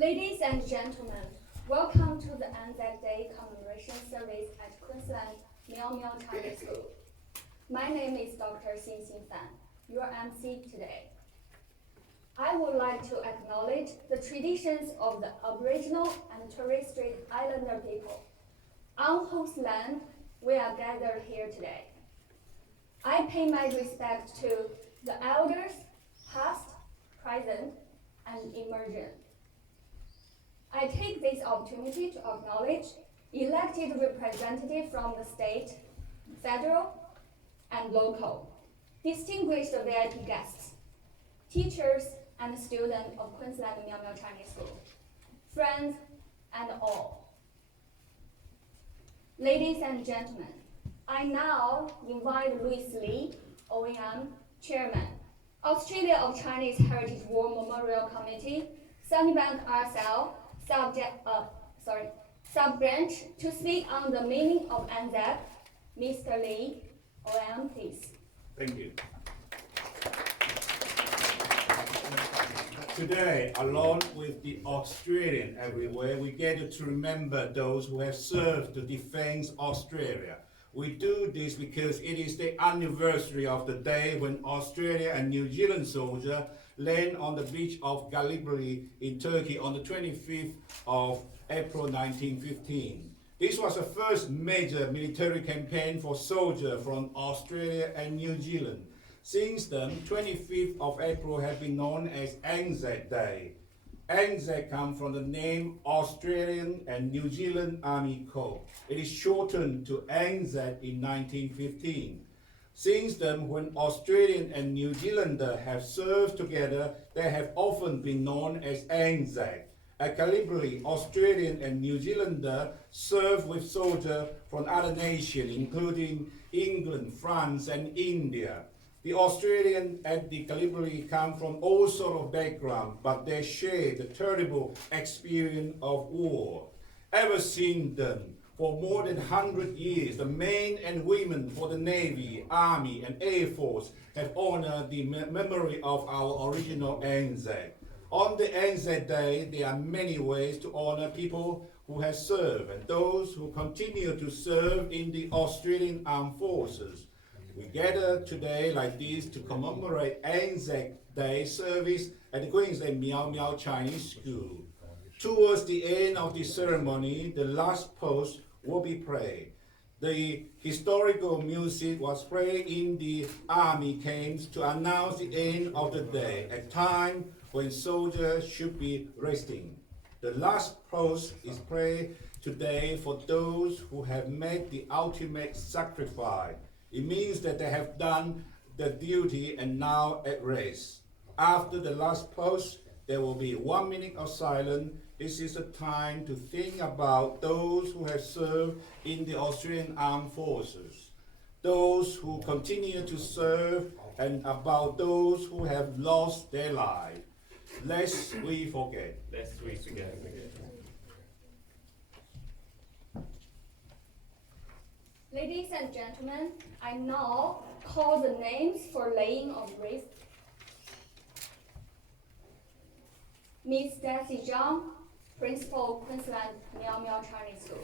Ladies and gentlemen, welcome to the Anzac Day Commemoration Service at Queensland Miao Miao Chinese School. My name is Dr. Xin Fan, your MC today. I would like to acknowledge the traditions of the Aboriginal and Torres Strait Islander people, on whose land we are gathered here today. I pay my respect to the elders, past, present, and emerging. I take this opportunity to acknowledge elected representatives from the state, federal, and local, distinguished VIP guests, teachers and students of Queensland Miao Miao Chinese School, friends and all. Ladies and gentlemen, I now invite Louis Lee, OEM Chairman, Australia of Chinese Heritage War Memorial Committee, Sunnybank RSL, sub-branch, to speak on the meaning of Anzac. Mr. Lee, OM, please. Thank you. Today, along with the Australian everywhere, we gather to remember those who have served to defend Australia. We do this because it is the anniversary of the day when Australia and New Zealand soldiers land on the beach of Gallipoli in Turkey on the 25th of April 1915. This was the first major military campaign for soldiers from Australia and New Zealand. Since then, 25th of April has been known as Anzac Day. Anzac comes from the name Australian and New Zealand Army Corps. It is shortened to Anzac in 1915. Since then, when Australian and New Zealander have served together, they have often been known as Anzac. At Gallipoli, Australian and New Zealander served with soldiers from other nations, including England, France, and India. The Australians at the Gallipoli come from all sorts of backgrounds, but they share the terrible experience of war. Ever since then, for more than 100 years, the men and women for the Navy, Army, and Air Force have honored the memory of our original Anzac. On the Anzac Day, there are many ways to honor people who have served and those who continue to serve in the Australian Armed Forces. We gather today like this to commemorate Anzac Day service at the Queensland Miao Miao Chinese School. Towards the end of the ceremony, the last post will be played. The historical music was played in the army camps to announce the end of the day, a time when soldiers should be resting. The last post is played today for those who have made the ultimate sacrifice. It means that they have done their duty and now at rest. After the last post, there will be 1 minute of silence. This is a time to think about those who have served in the Australian Armed Forces, those who continue to serve, and about those who have lost their lives. Lest we forget. Ladies and gentlemen, I now call the names for laying of wreath. Ms. Daisy Zhang, Principal, Queensland Miao Miao Chinese School.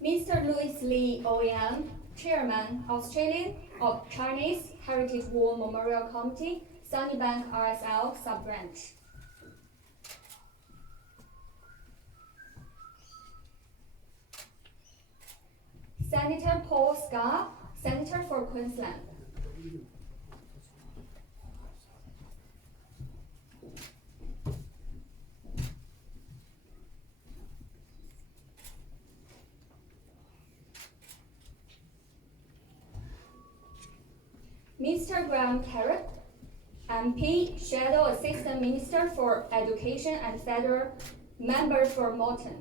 Mr. Louis Lee, OEM, Chairman, Australian of Chinese Heritage War Memorial Committee, Sunnybank RSL sub-branch. Senator Paul Scott, Senator for Queensland. Mr. Graham Carrot, MP, Shadow Assistant Minister for Education and Federal Member for Moreton.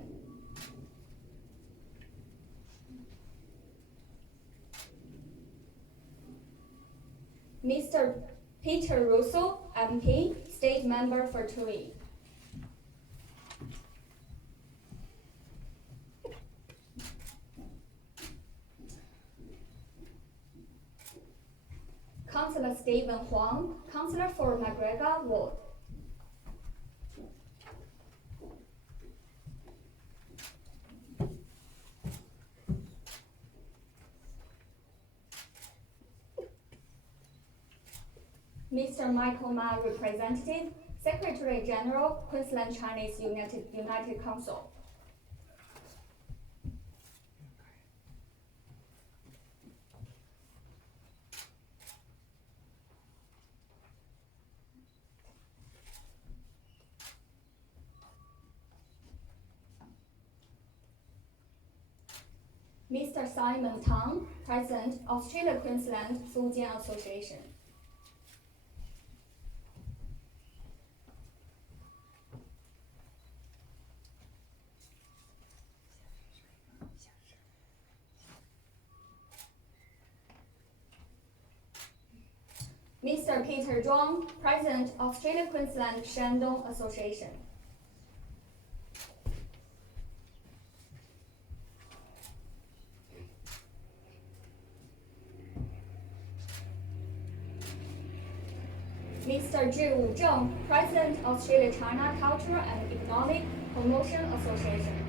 Mr. Peter Russell, MP, State Member for Tui. Stephen Huang, Councillor for McGregor Ward. Mr. Michael Ma, Representative, Secretary General, Queensland Chinese United Council. Mr. Simon Tang, President, Australia-Queensland Fujian Association. Mr. Peter Zhuang, President, Australia-Queensland Shandong Association. Mr. Zhi Wuzheng, President, Australia-China Cultural and Economic Promotion Association.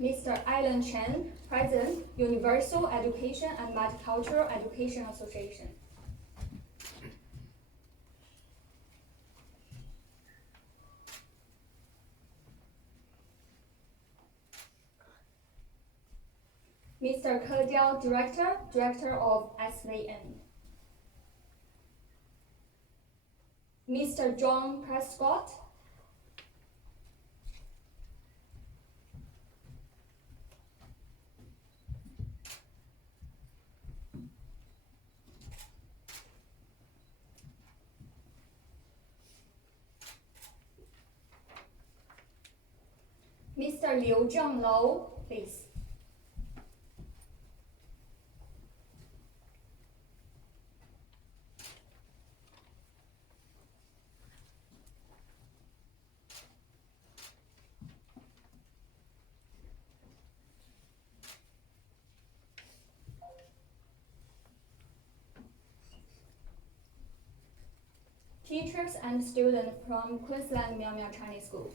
Mr. Alan Chen, President, Universal Education and Multicultural Education Association. Mr. Ke Diao, Director of SVN. Mr. John Prescott, Mr. Liu Zhenglou, please. Teachers and students from Queensland Miao Miao Chinese School.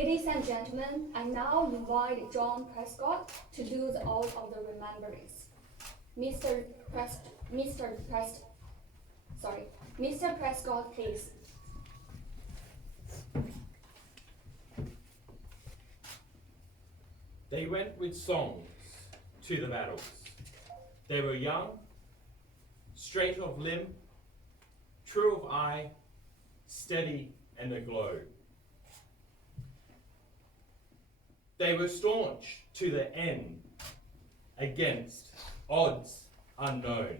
Ladies and gentlemen, I now invite John Prescott to do the oath of the remembrance. Mr. Prescott, please. They went with songs to the battles. They were young, straight of limb, true of eye, steady and aglow. They were staunch to the end, against odds unknown.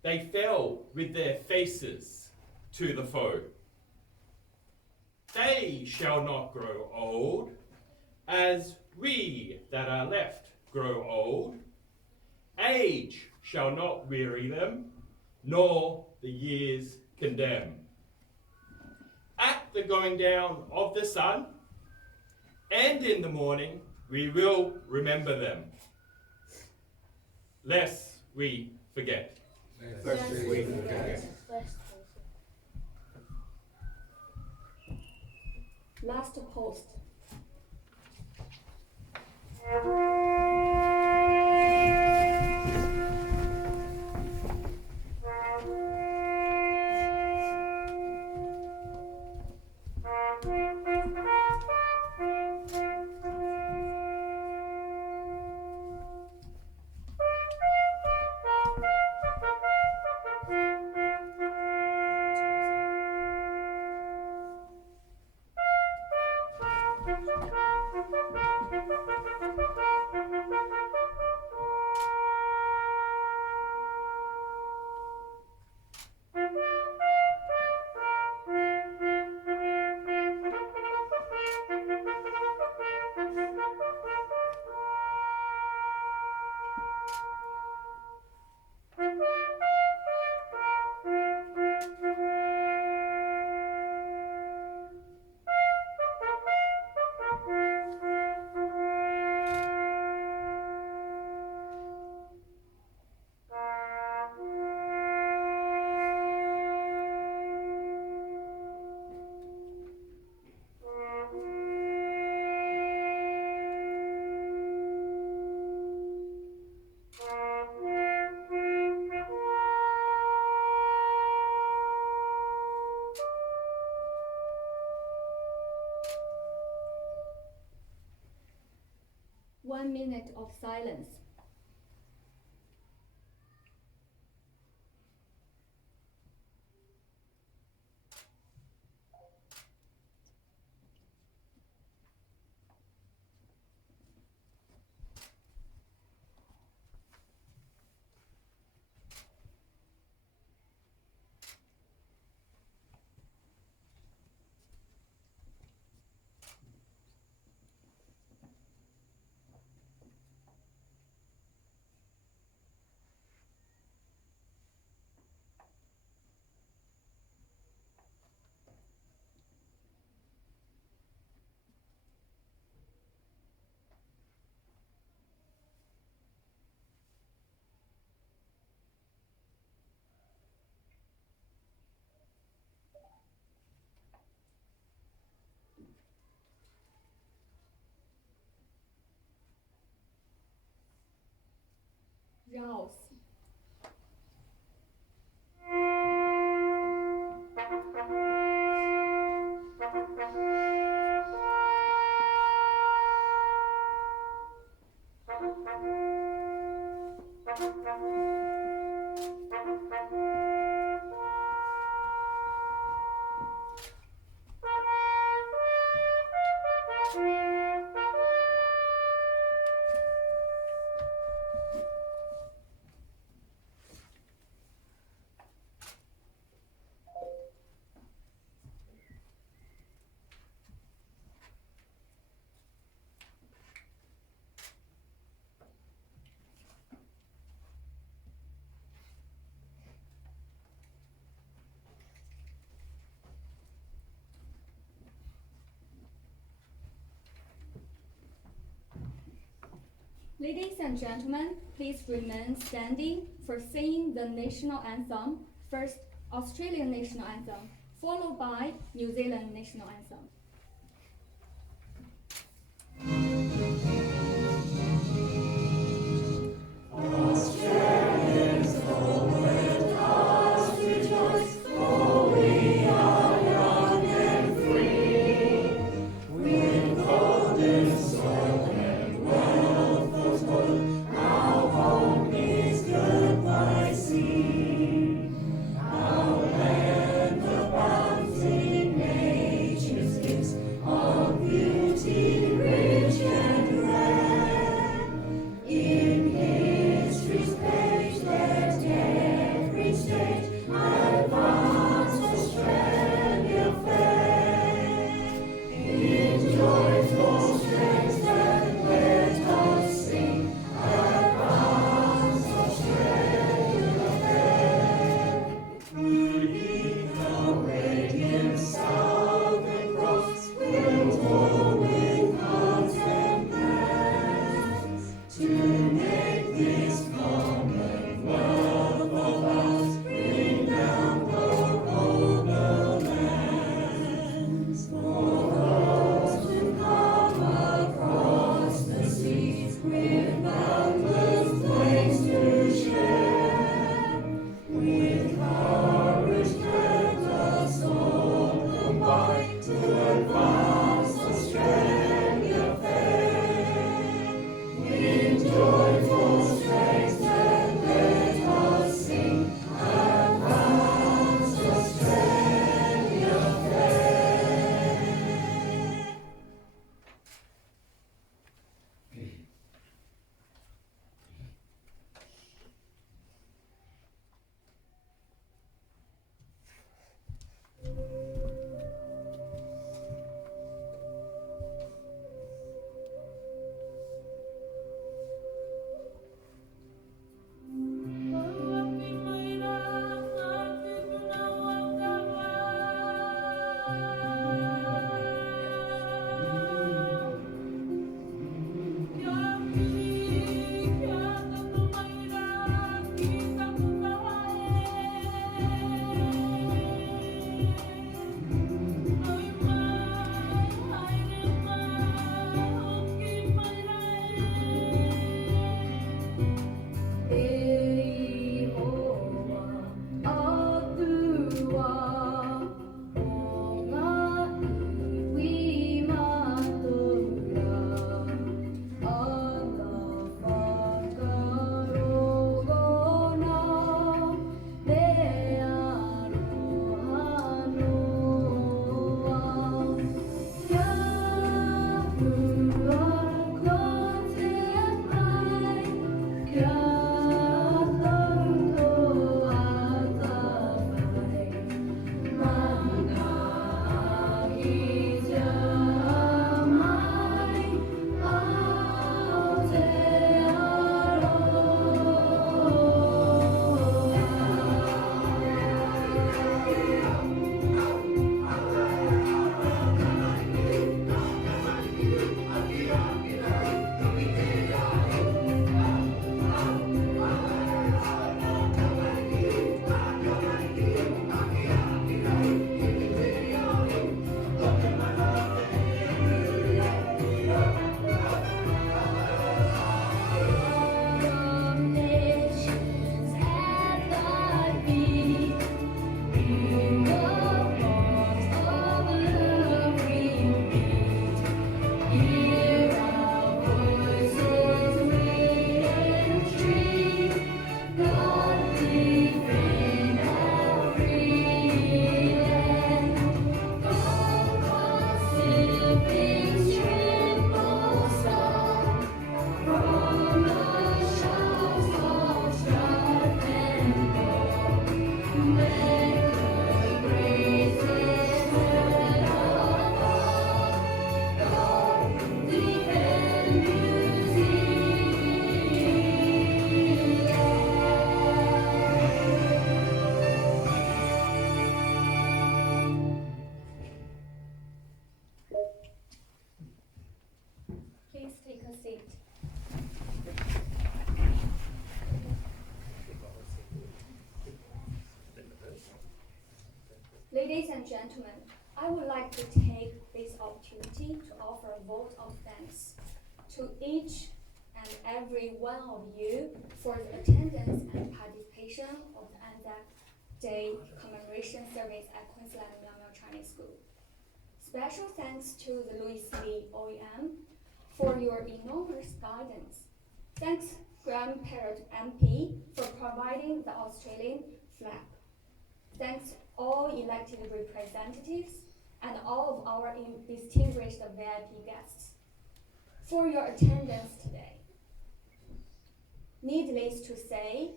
They fell with their faces to the foe. They shall not grow old, as we that are left grow old. Age shall not weary them, nor the years condemn. At the going down of the sun, and in the morning, we will remember them, lest we forget. Lest we forget. Last post. One minute of silence. Rouse. Ladies and gentlemen, please remain standing for singing the national anthem, first Australian national anthem. followed by New Zealand national anthem. To make this common love of ours ring out. Ladies and gentlemen, I would like to take this opportunity to offer a vote of thanks to each and every one of you for the attendance and participation of the Anzac Day Commemoration Service at Queensland Miao Miao Chinese School. Special thanks to the Louis Lee OEM for your enormous guidance. Thanks Grandparent MP for providing the Australian flag. Thanks all elected representatives and all of our distinguished VIP guests for your attendance today. Needless to say,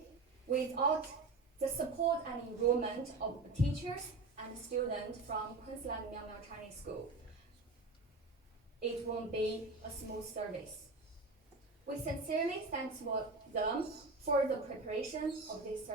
without the support and enrollment of teachers and students from Queensland Miao Miao Chinese School, it won't be a smooth service. We sincerely thank them for the preparation of this service.